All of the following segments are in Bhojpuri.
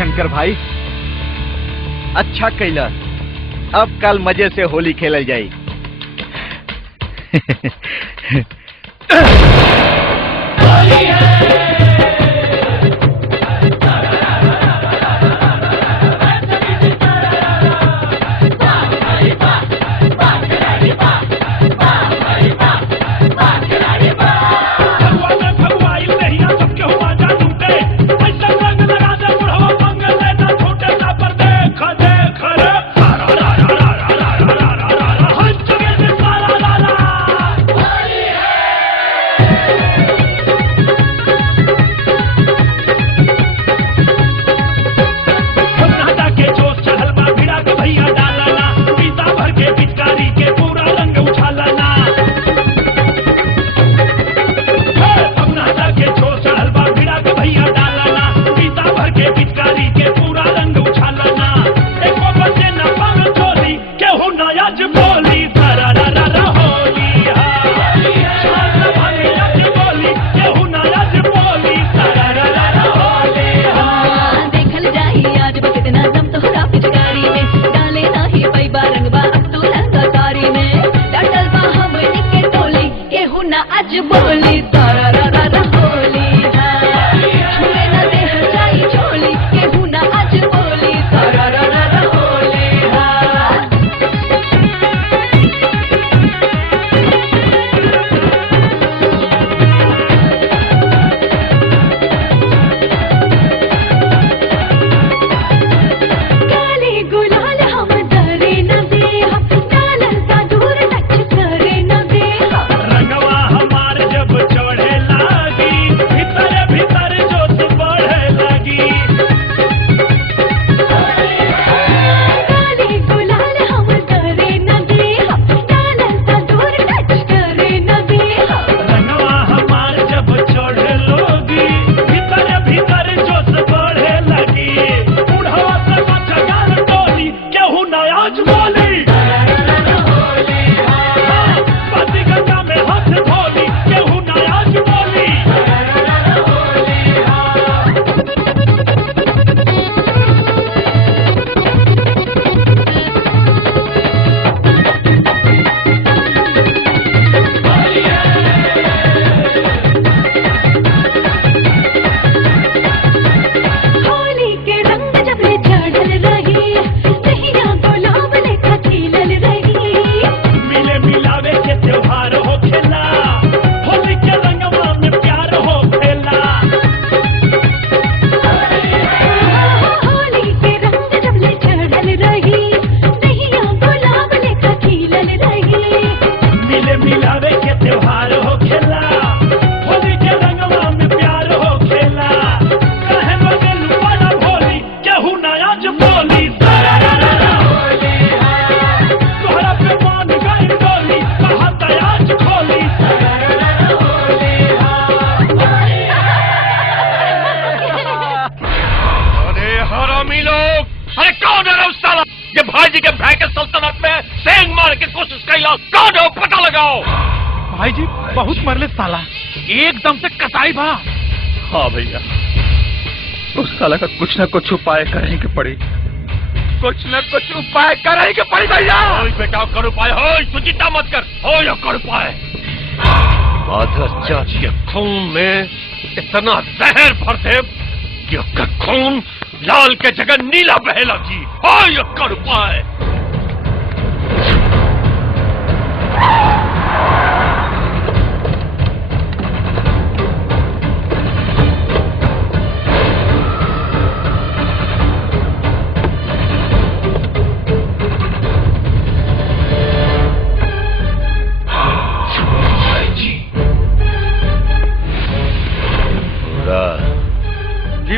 शंकर भाई, अच्छा कैला। अब कल मजे से होली खेलल जाई। साला का कुछ न कुछ उपाय करें के पड़ी, कुछ न कुछ उपाय करें के पड़ी भैया। बेटा कर उपाय हो, सुचिता मत कर, हो या कर उपाय। माधव चाची के खून में इतना जहर भर दे कि उसका खून लाल के जगह नीला बहे लगी। हो या कर उपाय।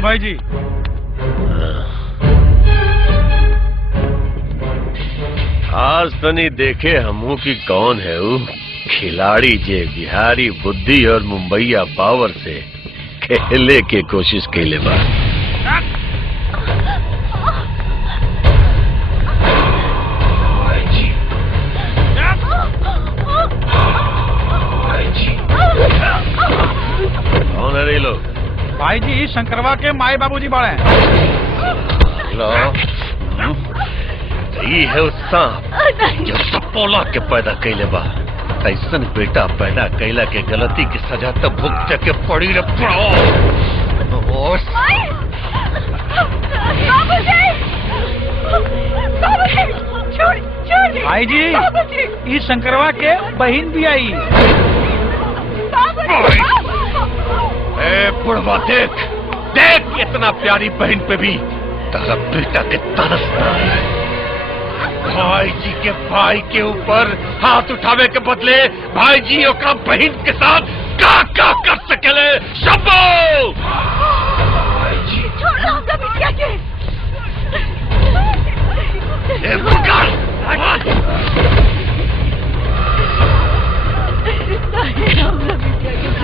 भाई जी। आज तनी देखे हमू की कौन है वो खिलाड़ी जे बिहारी बुद्धि और मुंबईया पावर से खेले के कोशिश कैले बा। कौन है रे लोग? भाई जी शंकरवा के माए बाबूजी बड़े हैं। लो यही है उस सांप जो सपोला के पैदा कैले बा। ऐसन बेटा पैदा कैला के गलती की सजा तो भुगते के पड़ी रे पड़ो। भाई जी इस शंकरवा के बहन भी आई। ए बुढ़वा देख देख इतना प्यारी बहन पे भी तेरा बेटा के तरस ना है। भाई जी के भाई के ऊपर हाथ उठावे के बदले भाई जी ओकरा बहन के साथ का कर सकेले। शंभू भाई जी छोड़ो हमका बिटिया के। ए मुकर हमका बिटिया के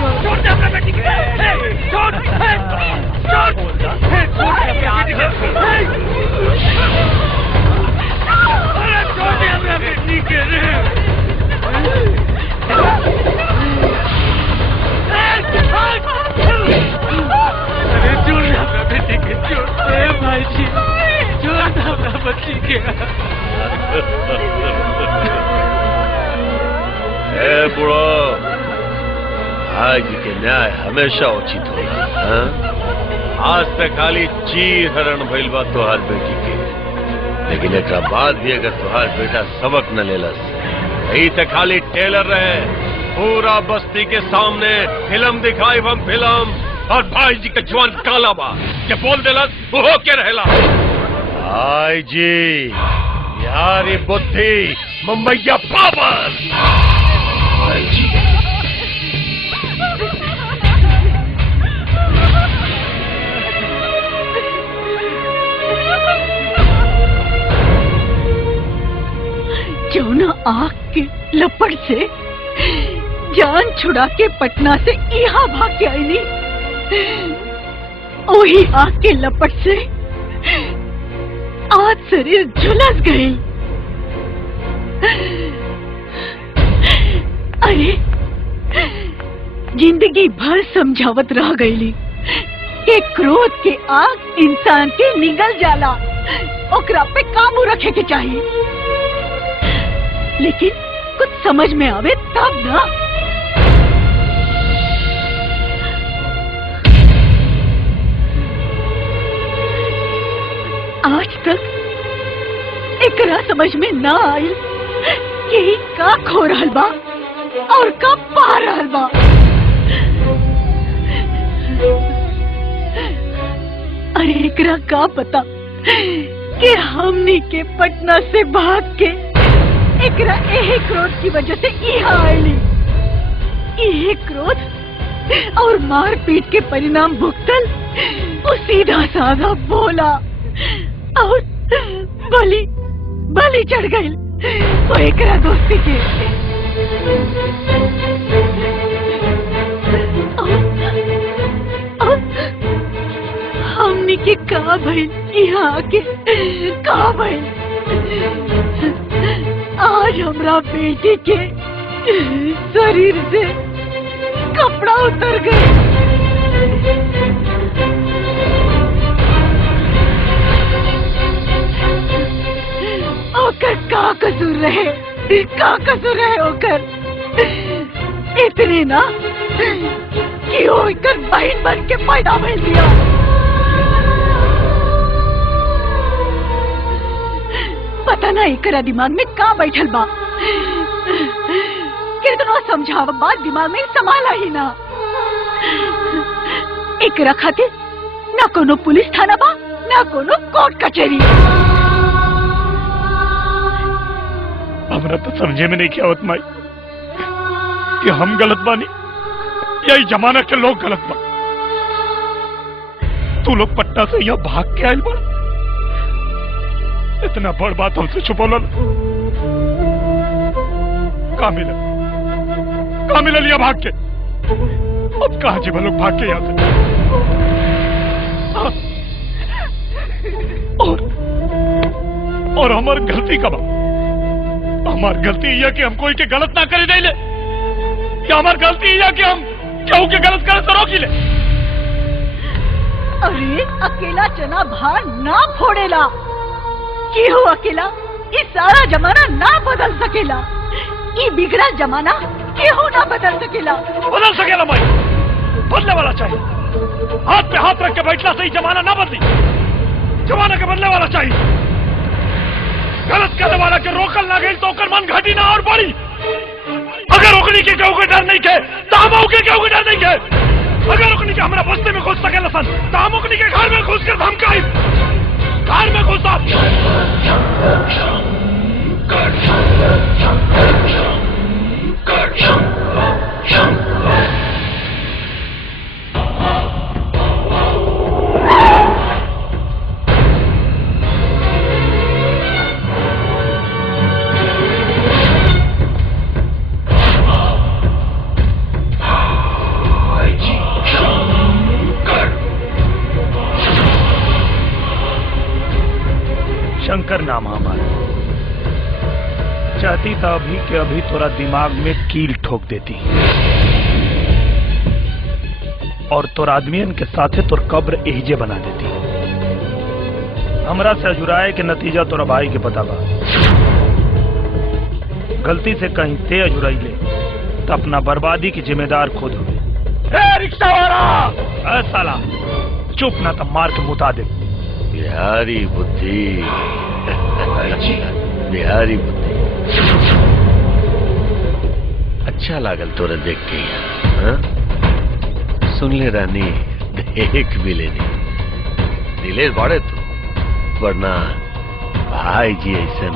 छोड़ दे अपना बेटी के। छोड़ भाई जी बच्ची के। बुढ़ो भाई जी के न्याय हमेशा उचित होगा। आज तक खाली चीर हरण भइल बा तोहार बेटी के, लेकिन एक बाद भी अगर तुहार बेटा सबक न लेलस यही तो खाली टेलर रहे। पूरा बस्ती के सामने फिल्म दिखाई हम फिल्म और भाई जी का जवान काला बा के बोल देलस वो हो के रहेला। भाई जी बिहारी बुद्धि मुंबईया पावर। भाई जी जो ना आग के लपड़ से जान छुड़ा के पटना से यहाँ भाग के आई नी, वही आग के लपट से आज शरीर झुलस गई। अरे जिंदगी भर समझावत रह गईली कि क्रोध के आग इंसान के निगल जाला, ओकरा पे काबू रखे के चाहिए। लेकिन कुछ समझ में आवे तब ना। आज तक एकरा समझ में ना आई कि का खो रहल बा और का पा रहल बा। अरे एकरा का पता कि हमनी के पटना से भाग के एकरा यही क्रोध की वजह से यहाँ आयली। यही क्रोध और मार पीट के परिणाम भुगतल वो सीधा साधा बोला और बलि चढ़ गई वो एकरा दोस्ती के। हमनी के का भइल यहाँ आके का भइल। आज हमरा बेटी के शरीर से कपड़ा उतर गए। ओकर का कसूर रहे, का कसूर रहे ओकर। इतने ना कि वो एकर बहन बन के पैदा भइल दिया। पता ना एकरा दिमाग में का बैठल बा, कितना समझाव बात दिमाग में संभाला ही ना। एकरा खातिर ना कोनो पुलिस थाना बा ना कोनो कोर्ट कचहरी। हमरा तो समझे में नहीं आवत माई कि हम गलत बानी या इस जमाना के लोग गलत बा। तू लोग पटना से यहाँ भाग के आयल बड़। इतना बड़ बात हमसे छुपौलन। कहाँ मिला लिया भाग के। अब कहाँ जीवन लोग भाग के यहाँ से। हाँ। और हमार गलती कब? हमार गलती यह कि हम कोई के गलत ना करे नहीं ले, या हमार गलती यह कि हम केहू के गलत करे तो रोकी ले। अरे अकेला चना भार ना फोड़ेला। केहू अकेला ये सारा जमाना ना बदल सकेला। ये बिगड़ा जमाना केहू ना बदल सकेला। बदल सकेला भाई, बदले वाला चाहिए। हाथ पे हाथ रख के बैठला से ही जमाना ना बदली। जमाना के बदले वाला चाहिए। गलत करने वाला के रोकल ना गई तो ओकर मन घटी ना और बढ़ी। अगर रोकनी के केहू के डर नहीं के तो हम के केहू के डर नहीं के। अगर रोकनी के हमरा बस्ती में घुस सके सन तो हम ओकनी के घर में घुस कर धमकाई। घर में घुसा शंकर नाम हमारा। चाहती था अभी के अभी तोरा दिमाग में कील ठोक देती और तोर आदमियन के साथे तोर कब्र एहजे बना देती। हमरा से अजुराए के नतीजा तोरा भाई के पता बा। गलती से कहीं ते अजुराई ले तो अपना बर्बादी की जिम्मेदार खुद हुए। रिक्शा वाला साला चुप ना तो मार के मुता दे। बिहारी बुद्धि बिहारी बुद्धि। अच्छा लागल तोरा देख के। हाँ? सुन ले रानी, देख भी लेनी। दिलेर बड़े तू, वरना भाई जी ऐसा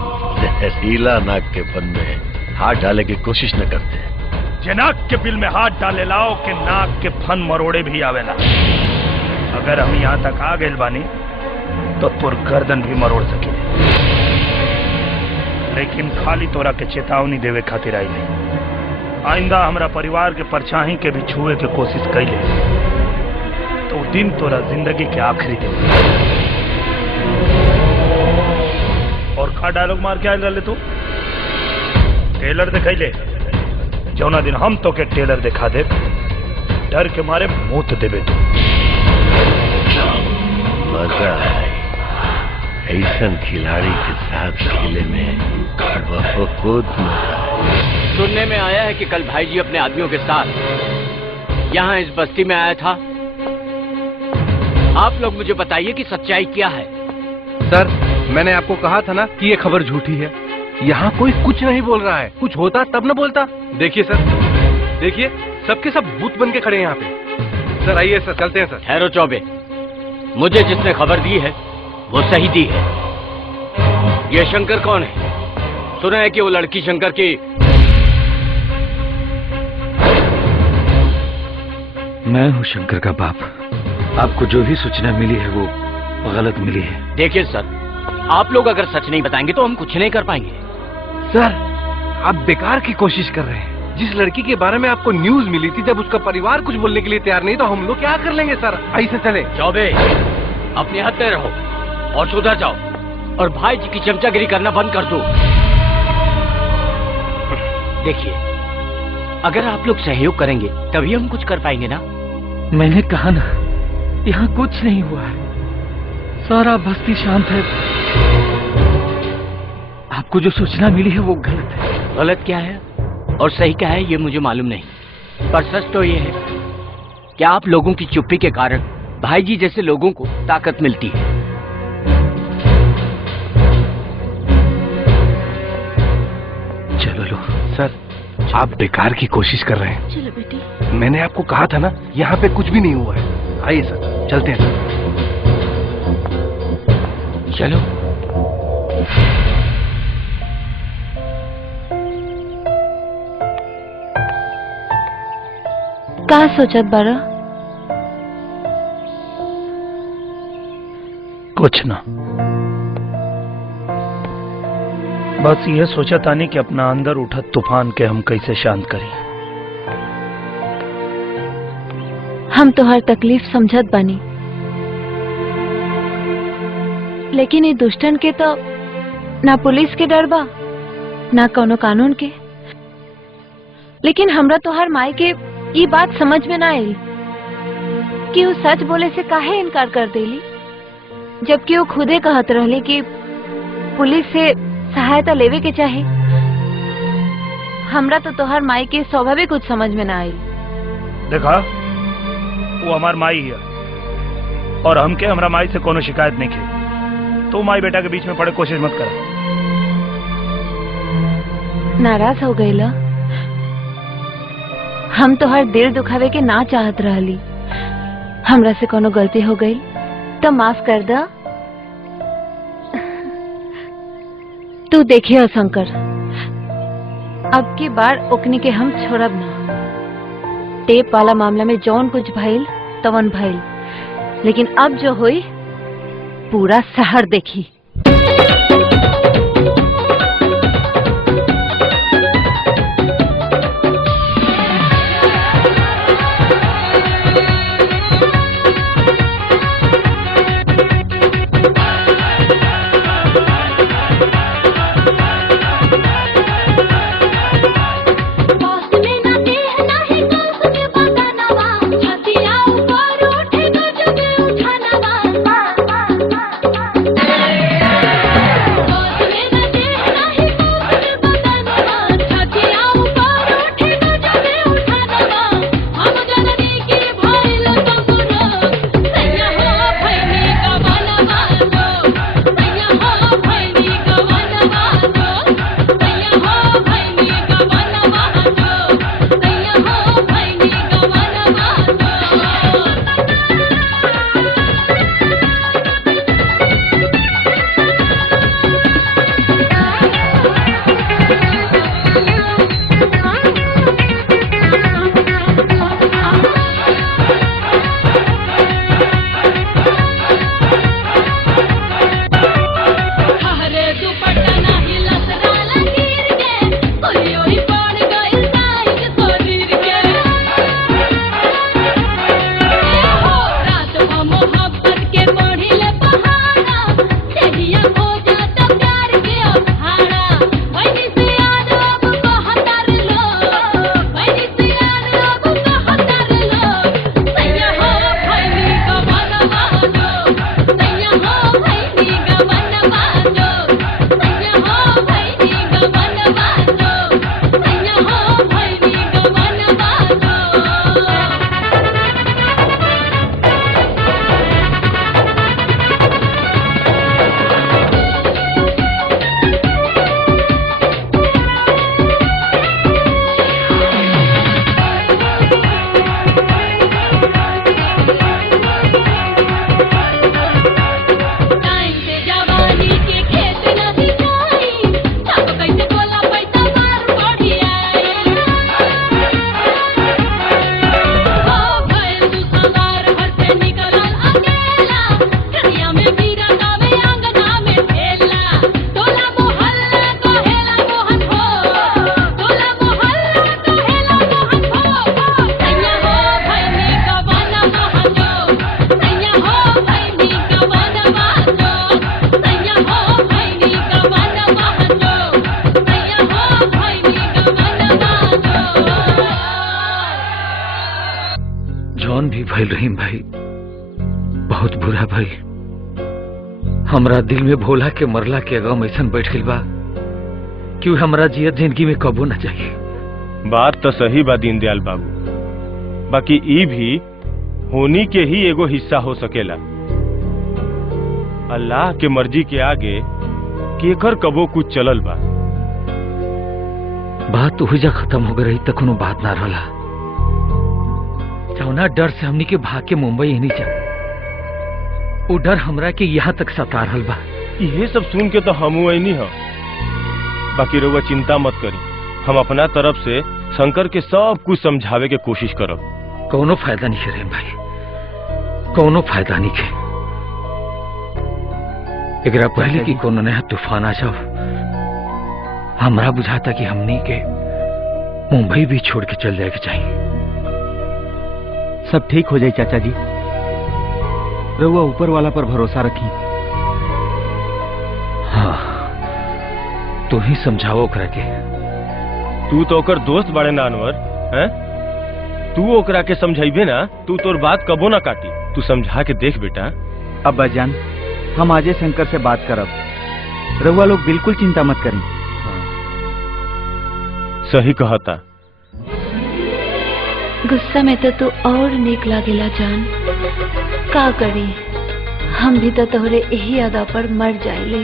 जहरीला नाक के फन में हाथ डाले की कोशिश न करते। जे नाक के बिल में हाथ डाले लाओ के नाक के फन मरोड़े भी आवेला। अगर हम यहाँ तक आ गए बानी तो तोर गर्दन भी मरोड़ सके, लेकिन खाली तोरा के चेतावनी देवे खातिर आई नहीं। आइंदा हमरा परिवार के परछाई के भी छुए के कोशिश कैले तो दिन तोरा जिंदगी के आखिरी दिन। और खा डायलॉग मार के आयल रहे तू। टेलर दिखाई ले, जौना दिन हम तो के टेलर दिखा दे, डर के मारे मूत देवे तू। मजा ऐसा खिलाड़ी के साथ खेले में बहुत मजा है। सुनने में आया है कि कल भाई जी अपने आदमियों के साथ यहाँ इस बस्ती में आया था। आप लोग मुझे बताइए कि सच्चाई क्या है। सर, मैंने आपको कहा था ना कि ये खबर झूठी है। यहाँ कोई कुछ नहीं बोल रहा है। कुछ होता तब न बोलता। देखिए सर, देखिए सबके सब भूत बन के खड़े हैं यहाँ पे। सर आइए सर, चलते हैं सर। ठहरो चौबे, मुझे जिसने खबर दी है वो सही दी है। ये शंकर कौन है? सुना है कि वो लड़की शंकर की। मैं हूँ शंकर का बाप। आपको जो भी सूचना मिली है वो गलत मिली है। देखिए सर, आप लोग अगर सच नहीं बताएंगे तो हम कुछ नहीं कर पाएंगे। सर, आप बेकार की कोशिश कर रहे हैं। जिस लड़की के बारे में आपको न्यूज मिली थी, जब उसका परिवार कुछ बोलने के लिए तैयार नहीं तो हम लोग क्या कर लेंगे सर। ऐसे चले। चौबे, अपने हद में रहो और सुधर जाओ और भाई जी की चमचागिरी करना बंद कर दो। देखिए, अगर आप लोग सहयोग करेंगे तभी हम कुछ कर पाएंगे ना। मैंने कहा ना, यहाँ कुछ नहीं हुआ है। सारा बस्ती शांत है। आपको जो सूचना मिली है वो गलत है। गलत क्या है और सही क्या है ये मुझे मालूम नहीं, पर सच तो ये है कि आप लोगों की चुप्पी के कारण भाई जी जैसे लोगों को ताकत मिलती है। चलो लो। सर, आप बेकार की कोशिश कर रहे हैं। चलो बेटी। मैंने आपको कहा था ना, यहाँ पे कुछ भी नहीं हुआ है। आइए सर, चलते हैं सर। चलो। का सोचत बारा? कुछ ना, बस ये सोचा तानी कि अपना अंदर उठत तूफान के हम कैसे शांत करें। हम तो हर तकलीफ समझत बानी, लेकिन ये दुष्टन के तो ना पुलिस के डर बा ना कोनो कानून के। लेकिन हमरा तो हर माई के ये बात समझ में ना आई कि वो सच बोले से काहे इनकार कर देली, जबकि वो खुदे कहत रहले कि पुलिस से सहायता लेवे के चाहे। हमरा तो तोहर माई के स्वाभाविक कुछ समझ में ना आई। देखा, वो हमार माई है और हमके हमरा माई से कोनो शिकायत नहीं की। तू माई बेटा के बीच में पड़े कोशिश मत कर। नाराज हो गईला? हम तो हर दिल दुखावे के ना चाहत रहली। हमरा से कोनो गलती हो गई तो माफ कर दा। तू देखिए शंकर, अब की बार ओकनी के हम छोड़ब ना। टेप वाला मामला में जौन कुछ भइल तवन भइल, लेकिन अब जो हुई पूरा शहर देखी। भइल रहीम भाई, बहुत बुरा भाई। हमरा दिल में भोला के मरला के गम ऐसा बैठ गइल बा कि हमरा जियत जिंदगी में कबो न चाहिए। बात तो सही बा दीनदयाल बाबू, बाकी ई भी होनी के ही एगो हिस्सा हो सकेला। अल्लाह के मर्जी के आगे केकर कबो कुछ चलल बा। बात हुजा खत्म हो गई तो कोनो बात ना रहला। जौना डर से हमनी के भाग के मुंबई ही नहीं जा, वो डर हमरा के यहाँ तक सता रहल बा। ये सब सुन के तो हमू ऐनी ह। बाकी रउआ चिंता मत करी, हम अपना तरफ से शंकर के सब कुछ समझावे के कोशिश करब। कोनो फायदा नहीं है भाई, कोनो फायदा नहीं है। एकरा पहले की कोनो नया तूफान आ जाओ, हमरा बुझाता कि हमनी के मुंबई भी छोड़ के चल जाए के चाहिए। सब ठीक हो जाए चाचा जी, रहुआ ऊपर वाला पर भरोसा रखी। हाँ, तू ही समझाओ ओकरा के। तू तो ओकर दोस्त बड़े ना अनवर, हैं? तू ओकरा के समझाइबे ना, तू तोर बात कबो ना काटी। तू समझा के देख बेटा। अब्बा जान, हम आजे शंकर से बात करब, रहुआ लोग बिल्कुल चिंता मत करें। सही कहता। गुस्सा में तो तू और नीक लागेला जान। का करी, हम भी तो तोहरे यही अदा पर मर जाइले।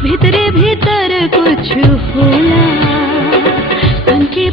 भीतर भीतर कुछ होला, तन के